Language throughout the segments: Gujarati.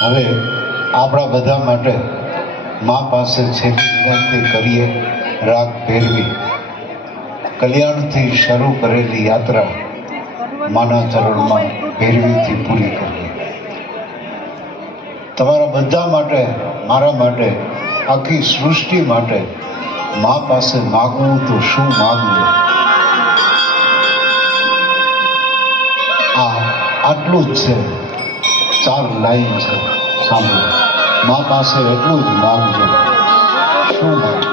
હવે આપણા બધા માટે મા પાસે છે વિનંતી કરીએ, રાગ ભેરવી કલ્યાણથી શરૂ કરેલી યાત્રા માના ચરણમાં ભેરવીથી પૂરી કરીએ. તમારા બધા માટે, મારા માટે, આખી સૃષ્ટિ માટે મા પાસે માગવું તો શું માગવું? આટલું જ છે, 4 લાઈન છે, સાંભળો. મા પાસે એટલું જ માગજો. શું માગવું?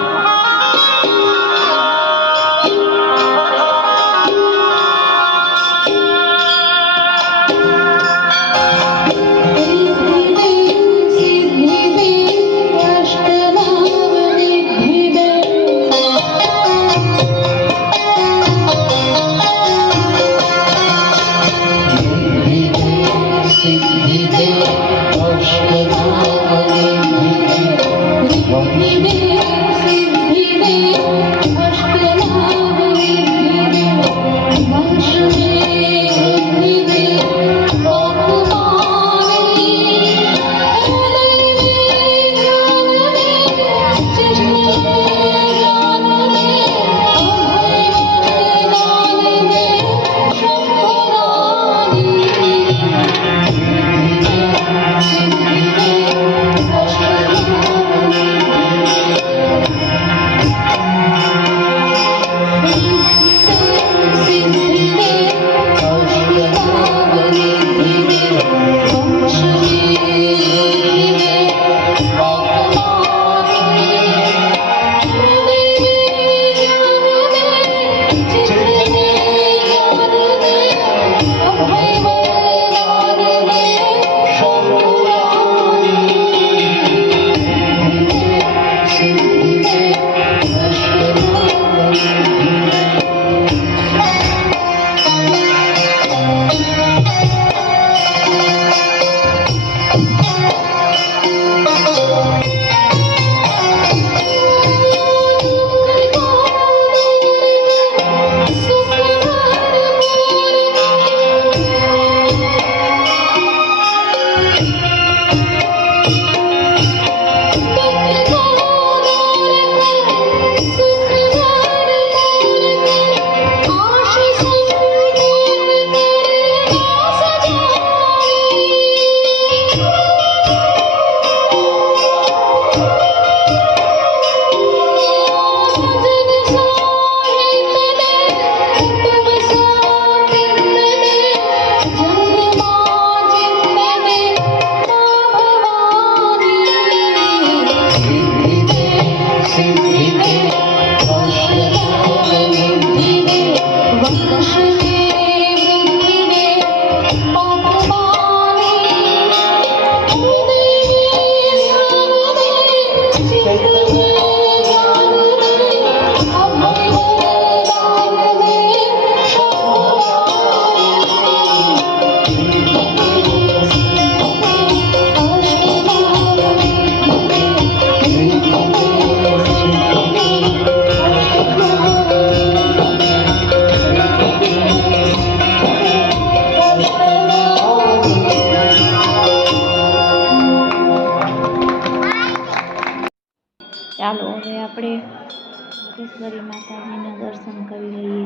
માતાજીના દર્શન કરી લઈએ.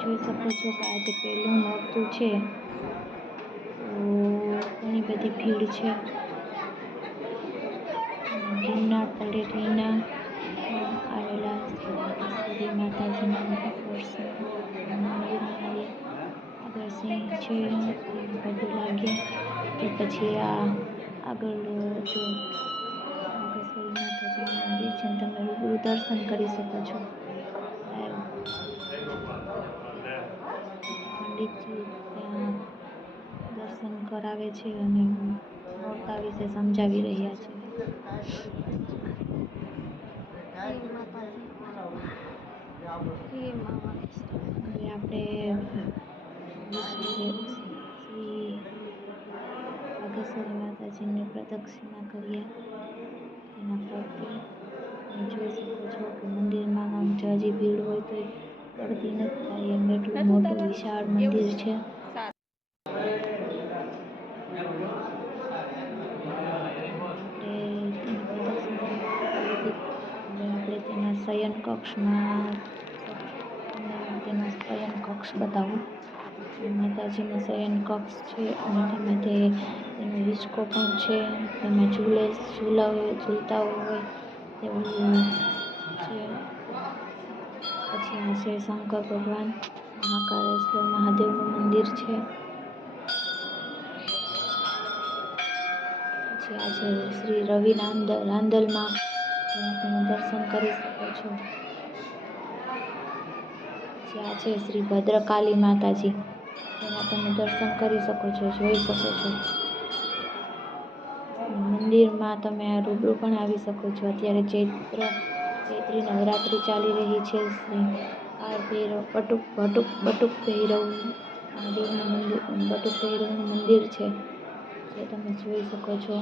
જોઈ શકો છો કે આજે પહેલું નોરતું છે, તો ઘણી બધી ભીડ છે. ગિરનાર તળેટીના આવેલા શ્રી માતાજીના દર્શન મંદિરમાં આવીએ. આગળ સિંહ છે, પગે લાગીએ. તે પછી આગળ જો વાઘેશ્વરી માતાજીનું મંદિર છે, તમે રૂબરૂ દર્શન કરી શકો છો. પંડિતજી ત્યાં દર્શન કરાવે છે અને નોરતા વિશે સમજાવી રહ્યા છે. હવે આપણે શ્રી વાઘેશ્વરી માતાજીની પ્રદક્ષિણા કરીએ. તેના ફરતે તમે જોઈ શકો છો કે મંદિરમાં આમ હજી ભીડ હોય તો પડતી નથી થાય એમ એટલું મોટું વિશાળ મંદિર છે. આપણે તેના શયન કક્ષમાં તેનો શયન કક્ષ બતાવું. માતાજીનો શયન કક્ષ છે અને તેમાં તેનો હિંચકો પણ છે. તેમાં ઝૂલતા હોય તેવું છે. પછી આ છે શંકર ભગવાન, મહાકાળેશ્વર મહાદેવનું મંદિર છે. પછી આ છે શ્રી રવિ રાંદલમાં, જેમાં તમે દર્શન કરી શકો છો. પછી આ છે શ્રી ભદ્રકાલી માતાજી, જેમાં તમે દર્શન કરી શકો છો, જોઈ શકો છો. મંદિરમાં તમે રૂબરૂ પણ આવી શકો છો. અત્યારે ચૈત્રી નવરાત્રિ ચાલી રહી છે. શ્રી કાળ ભૈરવ બટુક ભૈરવનું મંદિર છે, જે તમે જોઈ શકો છો.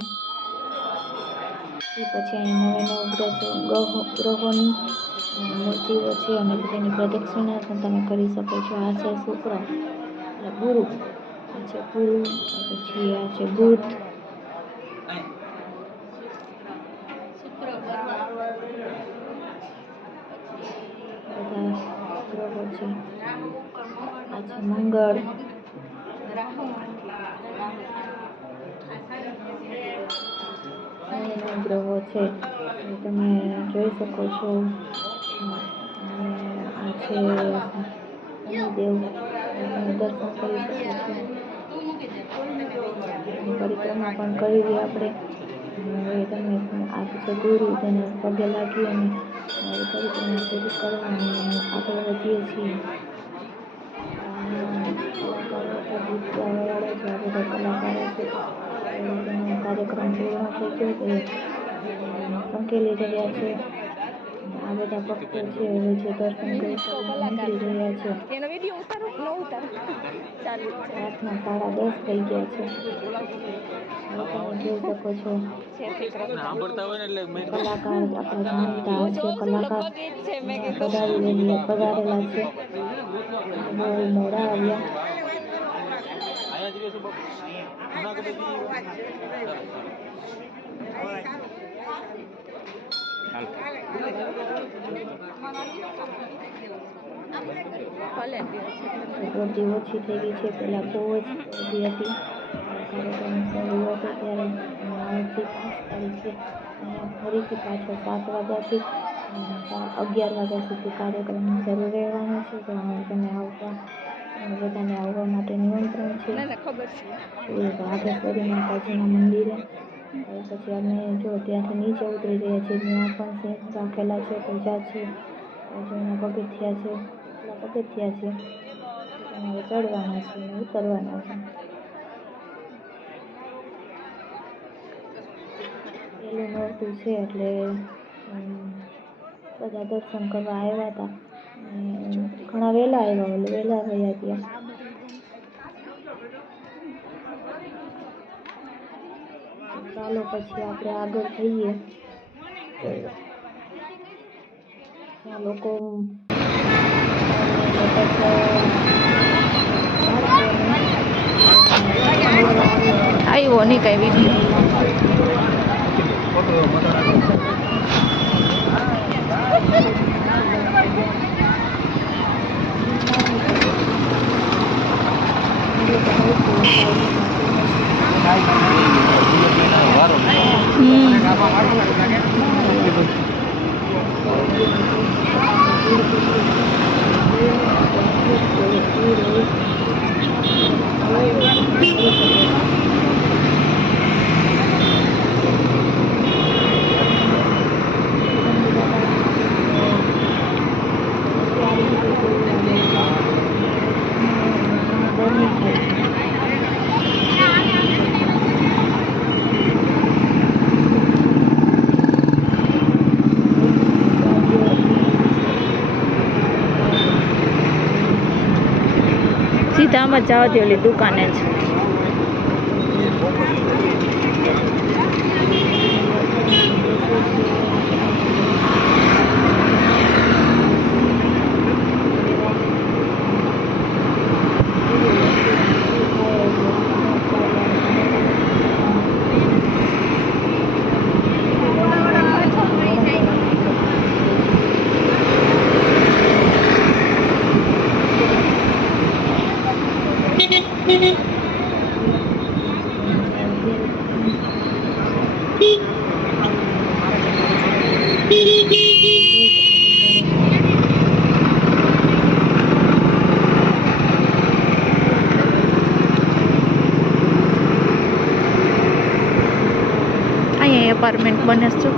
પછી અહીં ગ્રહોની મૂર્તિઓ છે અને તેની પ્રદક્ષિણા પણ તમે કરી શકો છો. આ છે શુક્ર એટલે ગુરુ, આ છે ગુરુ, પછી આ છે બુધ, બધા ગ્રહો છે. આ છે મંગળ, ગ્રહો છે, જે તમે જોઈ શકો છો. અને આ છે શનિદેવ, તમે દર્શન કરી શકો છો. પરિક્રમા પણ કરી દઈએ આપણે. હવે તમે આ છે ગુરુ, તેને પગે લાગી અને પરિક્રમા શરૂ કરવાની આગળ વધીએ છીએ. કલાકારો હતા, ગીત ગાવાવાળા, જે આ બધા કલાકારો છે તેનો કાર્યક્રમ પૂર્ણ થઈ ગયો તે સંકેલી રહ્યા છે. આ બધા ભક્તો છે હવે જે દર્શન કરી નીકળી રહ્યા છે. રાતના 10:30 થઈ ગયા છે. હવે તમે જોઈ શકો છો કલાકાર, આપણા જાણીતા છે કલાકાર પધારેલા છે. બહુ મોડા આવ્યા. ગરદી ઓછી થઈ ગઈ છે. પહેલાં બહુ જ ગરદી હતી. કાર્યક્રમ શરૂ હતો ત્યારે આવતી 5 તારીખે અહીંયા ફરીથી પાછો 7 વાગ્યાથી 11 વાગ્યા સુધી કાર્યક્રમ શરૂ રહેવાનો છે. તો તમે બધાને આવવા માટે નિમંત્રણ છે. એ વાઘેશ્વરી માતાજીના મંદિરે. પછી અમે જો ત્યાંથી નીચે ઉતરી રહ્યા છીએ. ત્યાં પણ સિંહ રાખેલા છે, ધજા છે, એના પગથિયા છે, એટલા પગથિયા છે. તમારે ચડવાના છે અને ઉતરવાના છે. પહેલું નોરતું છે એટલે બધા દર્શન કરવા આવ્યા હતા. ઘણા વહેલા આવ્યા, વહેલા રહ્યા ત્યાં. ચાલો પછી આપણે આગળ જઈએ. ત્યાં લોકો આવ્યો નહીં કઈ વિડીયો. સીધા આમ જ જવા દે ઓલી દુકાને જ. અહીંયા એપાર્ટમેન્ટ બને છે.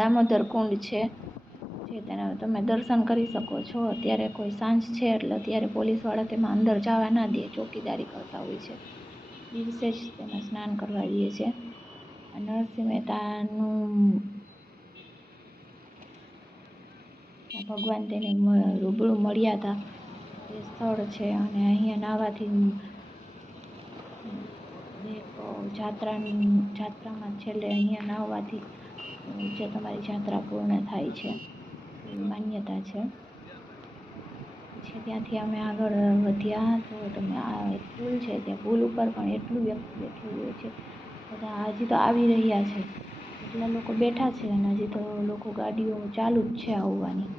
દામોદર કુંડ છે જે તેના તમે દર્શન કરી શકો છો. અત્યારે કોઈ સાંજ છે એટલે અત્યારે પોલીસવાળા તેમાં અંદર જવા ના દે, ચોકીદારી કરતા હોય છે. દિવસે જ તેમાં સ્નાન કરવા દે છે. નરસિંહ મહેતાનું ભગવાન તેને રૂબરૂ મળ્યા હતા તે સ્થળ છે. અને અહીંયા નાહવાથી એક જાત્રામાં છેલ્લે અહીંયા નાહવાથી જે તમારી જાત્રા પૂર્ણ થાય છે એવી માન્યતા છે. પછી ત્યાંથી અમે આગળ વધ્યા તો તમે આ એક પુલ છે, ત્યાં પુલ ઉપર પણ એટલું વ્યક્તિ બેઠેલું હોય છે. બધા હજી તો આવી રહ્યા છે, એટલા લોકો બેઠા છે અને હજી તો લોકો ગાડીઓ ચાલુ જ છે આવવાની.